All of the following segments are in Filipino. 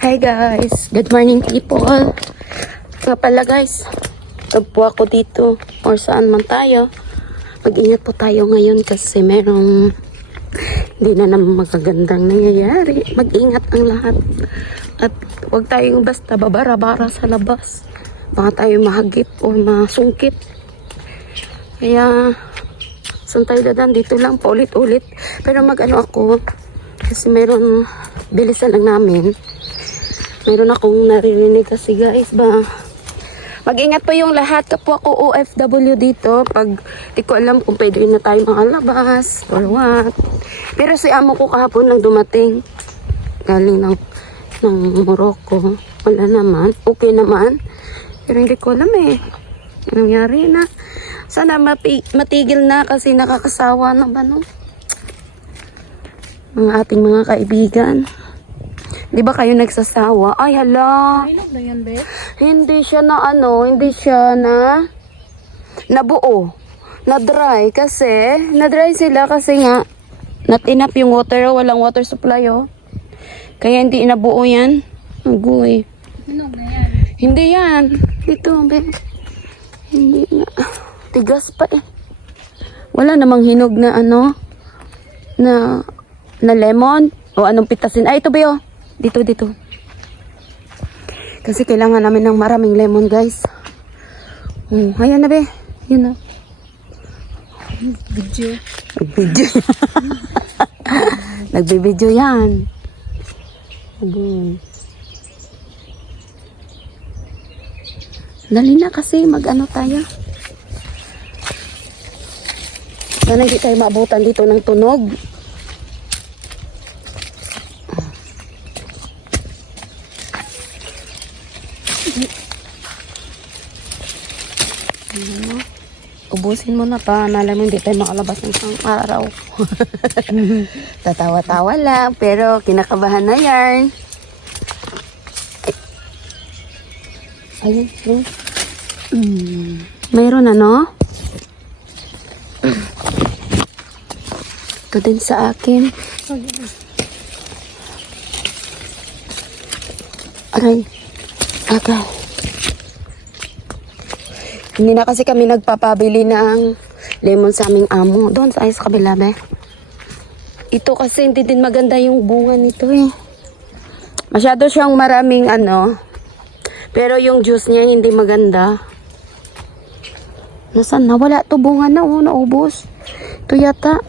Hi guys, good morning people. Nga pala guys, tagpo ako dito or saan man tayo. Mag-ingat po tayo ngayon kasi merong hindi na naman magagandang nangyayari. Mag-ingat ang lahat. At huwag tayong basta babara-bara sa labas. Baka tayo mahagip o masungkit. Kaya saan tayo dadan? Dito lang paulit-ulit. Pero mag-ano ako kasi meron bilisan lang namin. Meron akong naririnig kasi guys ba. Mag-ingat po yung lahat. Kapwa ko OFW dito. Pag di ko alam kung pwede na tayo makalabas or what. Pero si amo ko kahapon lang dumating. Galing ng Morocco. Wala naman. Okay naman. Pero hindi ko alam eh. Anong nangyari na. Sana matigil na kasi nakakasawa na ba no? Mga ating mga kaibigan. Di ba kayo nagsasawa? Ay, hala. Hinog na yan, be? Hindi siya na hindi siya na nabuo. Na-dry kasi, na-dry sila kasi nga, natinap yung water, walang water supply, oh. Kaya hindi nabuo yan. Agoy. Hinog na yan. Hindi yan. Ito, be. Hindi nga. Tigas pa eh. Wala namang hinog na na lemon. O anong pitasin. Ay, ito, be, oh. Dito. Kasi kailangan namin ng maraming lemon, guys. Ayan na, be. Yun na. Video. Nagbidyo. Nagbibidyo yan. Dali na kasi mag-ano tayo. Sana hindi tayo maabutan dito ng tunog. Ubusin mo na pa. Nalala mo, hindi tayo makalabas ng isang araw. Tatawa-tawa lang. Pero kinakabahan na yan. Ayun. Mayroon Ito din sa akin. Aray. Okay. Hindi na kasi kami nagpapabili ng lemon sa aming amo. Doon sa kabila, be. Ito kasi hindi din maganda yung bunga nito eh. Masyado siyang maraming pero yung juice niya hindi maganda. Nasaan na? Wala to bunga na naubos. Ito yata.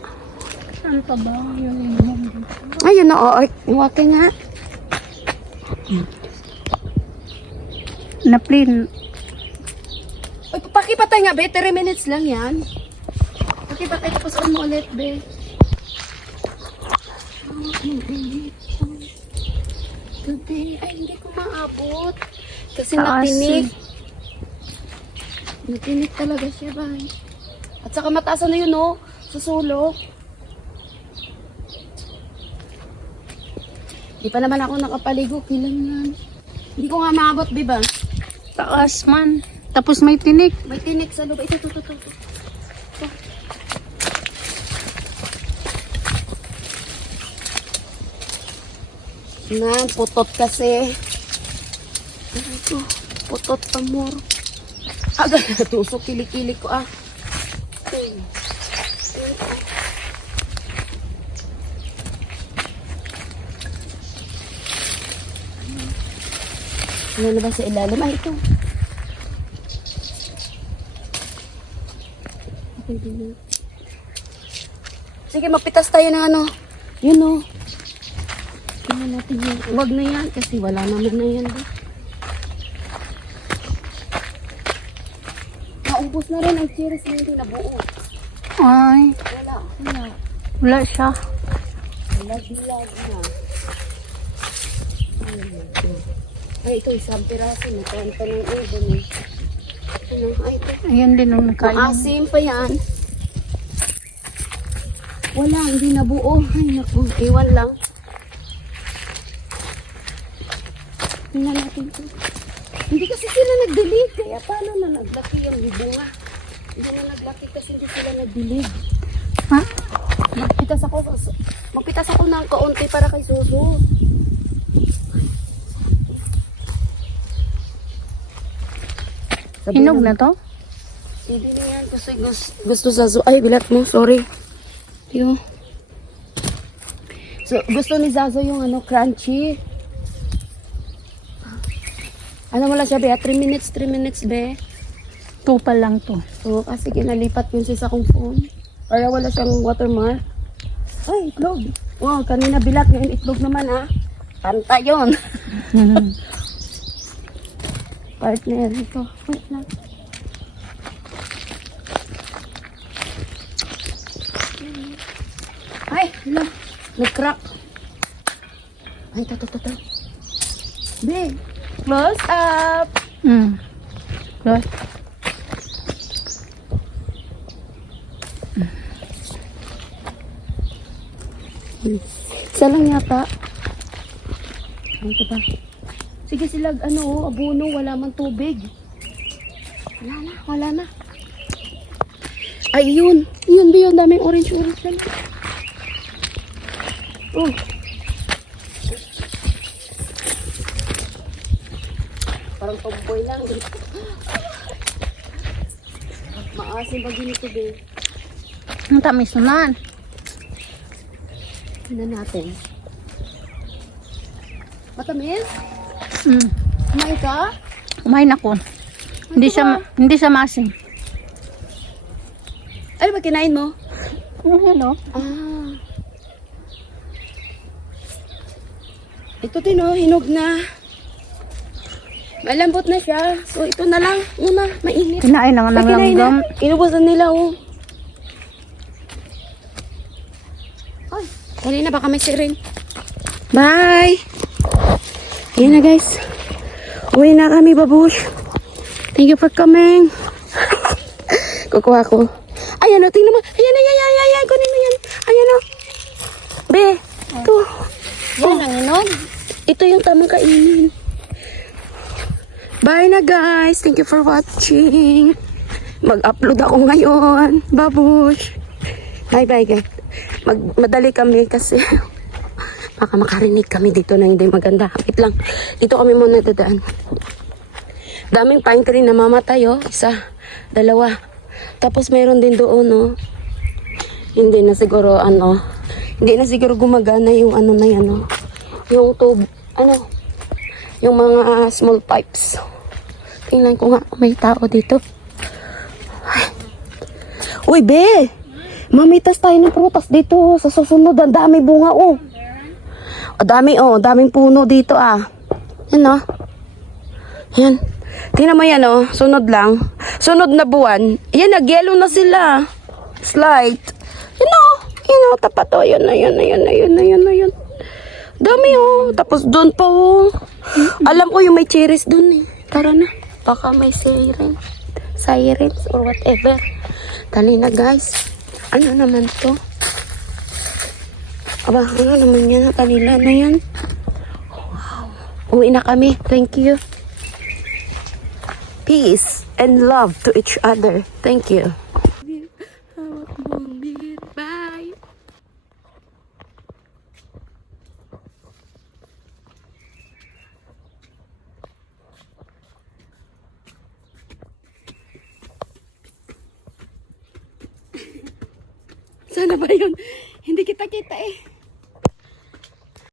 Saan pa ba? Yung hinog. Ayun na, Iwake nga. Na-plain. Uy, pakipatay nga, be. 3 minutes lang yan. Pakipatay, tapos mo ulit, be. Today, ay, hindi ko maabot. Kasi natinig. Natinig talaga siya, ba? At saka mataas na yun, susulok. Di pa naman ako nakapaligo. Kailangan. Hindi ko nga maabot, di ba? Taas man. Tapos may tinik. May tinik sa loob. Ito. Man, putot kasi. Ito, putot pa more. Agad natusok, kilikili ko Ano na ba sa ilalim? Ay, ito. Sige, magpitas tayo ng Yun tingnan natin yan. Huwag na yan kasi wala naman na yan. Naubos na rin ang cherries na hindi nabuo. Ay. Wala siya. Lag na. Ay, ito isang piraso. Nagkaroon pa ng ibon eh. Ay, ito. Ayan din ang nakain. Maasim pa yan. Wala, hindi nabuo. Ay, naku. Iwan lang. Tingnan natin ito. Hindi kasi sila nagdilig. Kaya paano na naglaki yung bunga? Hindi na naglaki kasi hindi sila nagdilig. Ha? Magpitas ako ng kaunti para kay Suso. Hinog na to? Hindi na yan kasi gusto sa Zazo. Ay, bilat mo. Sorry. Yo. So, gusto ni Zazo yung ano, crunchy. Ano mo lang siya, be? 3 minutes, be. 2 pa lang to. So, kasi kinalipat yun sa akong phone. Para wala siyang watermark. Ay, itlog. Wow, kanina bilat. Ngayon itlog naman, ha? Panta yun. Partner, ito. Wait lang. Ay, hala. Nag-crack. Ay, ito. Be, close up. Good. Isa lang yata. Ay, ito pa. Sige sila, ano, abono, wala man tubig. Wala na. Ay, yun. Yun, be, yun. Daming orange na. Oh. Parang tomboy lang. Maasim ba ganito, be? Ang tamis naman. Tignan natin. Matamis? Kumain ka? Kumain ako. Hindi siya masin. Ano ba kinain mo? Hello. Ah. Ito din, oh, hinog na. Malambot na siya. So, ito na lang. Muna, mainit. Kinain na nga ng Kinain langgam. na. Inubusan nila, oh. Ay, kanina baka may siren. Bye! Ayan na, guys. Uwi na kami, babush. Thank you for coming. Kukuha ko. Ayan, oh, tingnan mo. Ayan. Kunin mo yan. Ayan, oh. Be, ito. Yan ang inog. Ito yung tamang kainin. Bye na, guys. Thank you for watching. Mag-upload ako ngayon. Babush. Bye, guys. Madali kami kasi baka makarinig kami dito na hindi maganda. Wait lang. Dito kami muna dadaan. Daming pine tree na mamatay, oh. 1, 2. Tapos mayroon din doon, oh. Hindi na siguro, gumagana yung ano na yan, oh. Yung tube, yung mga small pipes. Tingnan ko nga kung may tao dito. Ay. Uy, be! Mamitas tayo ng prutas dito sa susunod. Ang dami bunga, oh. Daming puno dito, ah. Yan, oh. Yan. Tingnan mo yan, oh. Sunod lang. Sunod na buwan. Yan, nag-yellow na sila. Slight. Yan, oh. Yan, oh. Tapat, oh. Yan. Dami, oh. Tapos doon pa, oh. Alam ko yung may cherries doon, eh. Tara na. Baka may sirens or whatever. Dali na, guys. Ano naman to? Aba, ano naman yan? Kanila na yan. Wow. Uwi na kami. Thank you. Peace and love to each other. Thank you. Bye. Sana ba yun? Hindi kita kita, eh.